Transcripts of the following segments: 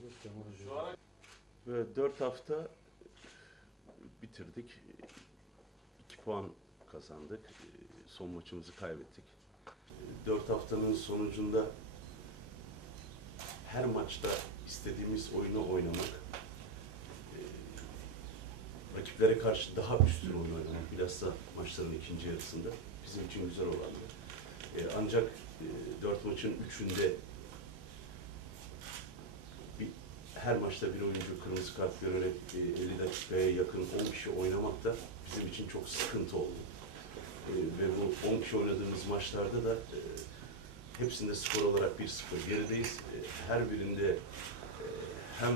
milletin Hoca'yı Şu ana Ve 4 hafta bitirdik. 2 puan kazandık. Son maçımızı kaybettik. 4 haftanın sonucunda her maçta istediğimiz oyunu oynamak, e, rakiplere karşı daha üstün oyun oynamak, bilhassa maçların ikinci yarısında bizim için güzel olandı. E, Ancak 4 maçın üçünde bir, her maçta bir oyuncu kırmızı kart görerek e, 50 dakikaya yakın 10 kişi oynamak da bizim için çok sıkıntı oldu. E, ve bu 10 kişi oynadığımız maçlarda da e, hepsinde skor olarak 1-0 gerideyiz. E, her birinde e, hem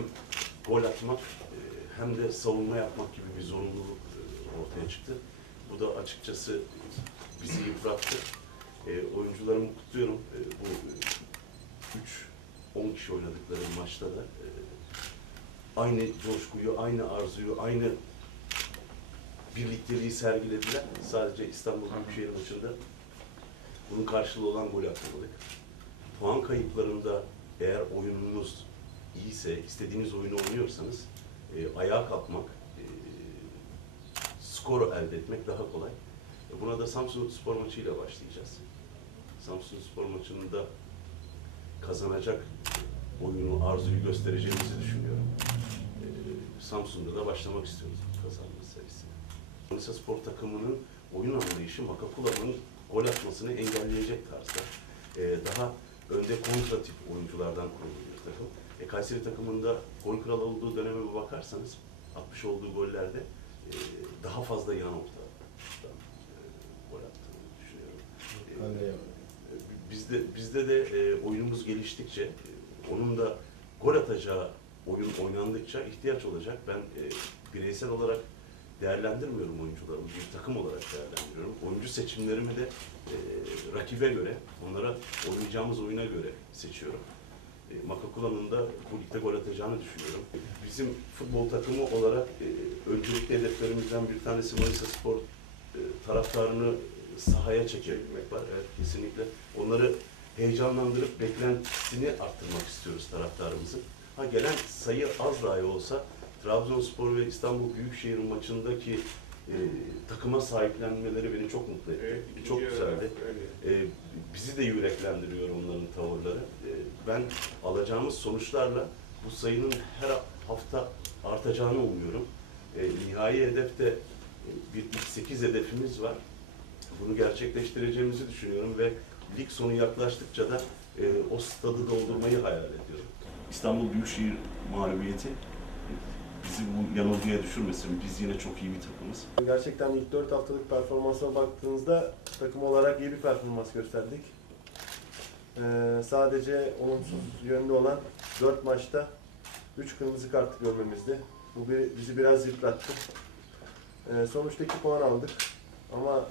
gol atmak e, hem de savunma yapmak gibi bir zorunluluk e, ortaya çıktı. Bu da açıkçası bizi yıprattı. E, oyuncularımı kutluyorum. E, bu 3 10 kişi oynadıkları maçta da e, aynı coşkuyu, aynı arzuyu, aynı birlikteliği sergilediler. Sadece İstanbul Büyükşehir maçında bunun karşılığı olan golü atamadık. Puan kayıplarında eğer oyununuz iyiyse, istediğiniz oyunu oynuyorsanız e, ayağa kalkmak, e, skoru elde etmek daha kolay. E, buna da Samsun Spor maçıyla başlayacağız. Samsun Spor maçında kazanacak oyunu, arzuyu göstereceğimizi düşünüyorum. Ee, Samsun'da da başlamak istiyoruz kazanma serisine. Manisa Spor takımının oyun anlayışı Makakula'nın gol atmasını engelleyecek tarzda. Ee, daha önde kontra tip oyunculardan kurulu bir takım. E, Kayseri takımında gol kralı olduğu döneme bakarsanız 60 olduğu gollerde e, daha fazla yan ortadan e, gol attığını düşünüyorum. E, Kaleye Bizde bizde de e, oyunumuz geliştikçe e, onun da gol atacağı oyun oynandıkça ihtiyaç olacak. Ben e, bireysel olarak değerlendirmiyorum oyuncularımı. Bir takım olarak değerlendiriyorum. Oyuncu seçimlerimi de e, rakibe göre, onlara oynayacağımız oyuna göre seçiyorum. E, Makakula'nın da bu ligde gol atacağını düşünüyorum. Bizim futbol takımı olarak e, öncelikli hedeflerimizden bir tanesi Manisa Spor e, taraftarını sahaya çekebilmek var. Evet kesinlikle. Onları heyecanlandırıp beklentisini arttırmak istiyoruz taraftarımızın. Ha gelen sayı az dahi olsa Trabzonspor ve İstanbul Büyükşehir maçındaki e, takıma sahiplenmeleri beni çok mutlu etti. çok güzeldi. E, bizi de yüreklendiriyor onların tavırları. E, ben alacağımız sonuçlarla bu sayının her hafta artacağını umuyorum. E, nihai hedefte e, bir ilk 8 hedefimiz var. Bunu gerçekleştireceğimizi düşünüyorum ve lig sonu yaklaştıkça da e, o stadı doldurmayı hayal ediyorum. İstanbul Büyükşehir mağlubiyeti bizi bu yanılgıya düşürmesin. Biz yine çok iyi bir takımız. Gerçekten ilk 4 haftalık performansına baktığınızda takım olarak iyi bir performans gösterdik. Ee, sadece olumsuz yönlü olan 4 maçta 3 kırmızı kart görmemizdi. Bu bir- bizi biraz yıprattı. Ee, sonuçta 2 puan aldık. Ama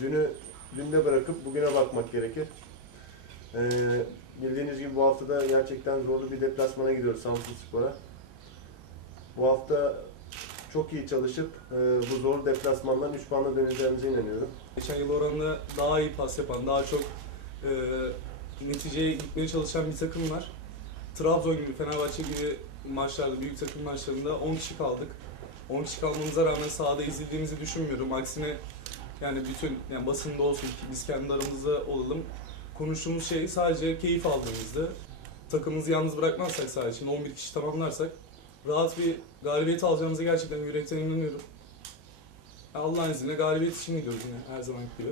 dünü dünde bırakıp bugüne bakmak gerekir. Ee, bildiğiniz gibi bu haftada gerçekten zorlu bir deplasmana gidiyoruz Samsun Spor'a. Bu hafta çok iyi çalışıp e, bu zor deplasmandan 3 puanla döneceğimize inanıyorum. Geçen yıl oranla daha iyi pas yapan, daha çok e, neticeye gitmeye çalışan bir takım var. Trabzon gibi, Fenerbahçe gibi maçlarda, büyük takım maçlarında 10 kişi kaldık. 10 kişi kalmamıza rağmen sahada ezildiğimizi düşünmüyorum. Aksine yani bütün yani basında olsun ki biz kendi aramızda olalım. Konuştuğumuz şey sadece keyif aldığımızda. Takımımızı yalnız bırakmazsak sadece şimdi 11 kişi tamamlarsak rahat bir galibiyet alacağımıza gerçekten yürekten inanıyorum. Allah'ın izniyle galibiyet için gidiyoruz yine her zaman gibi.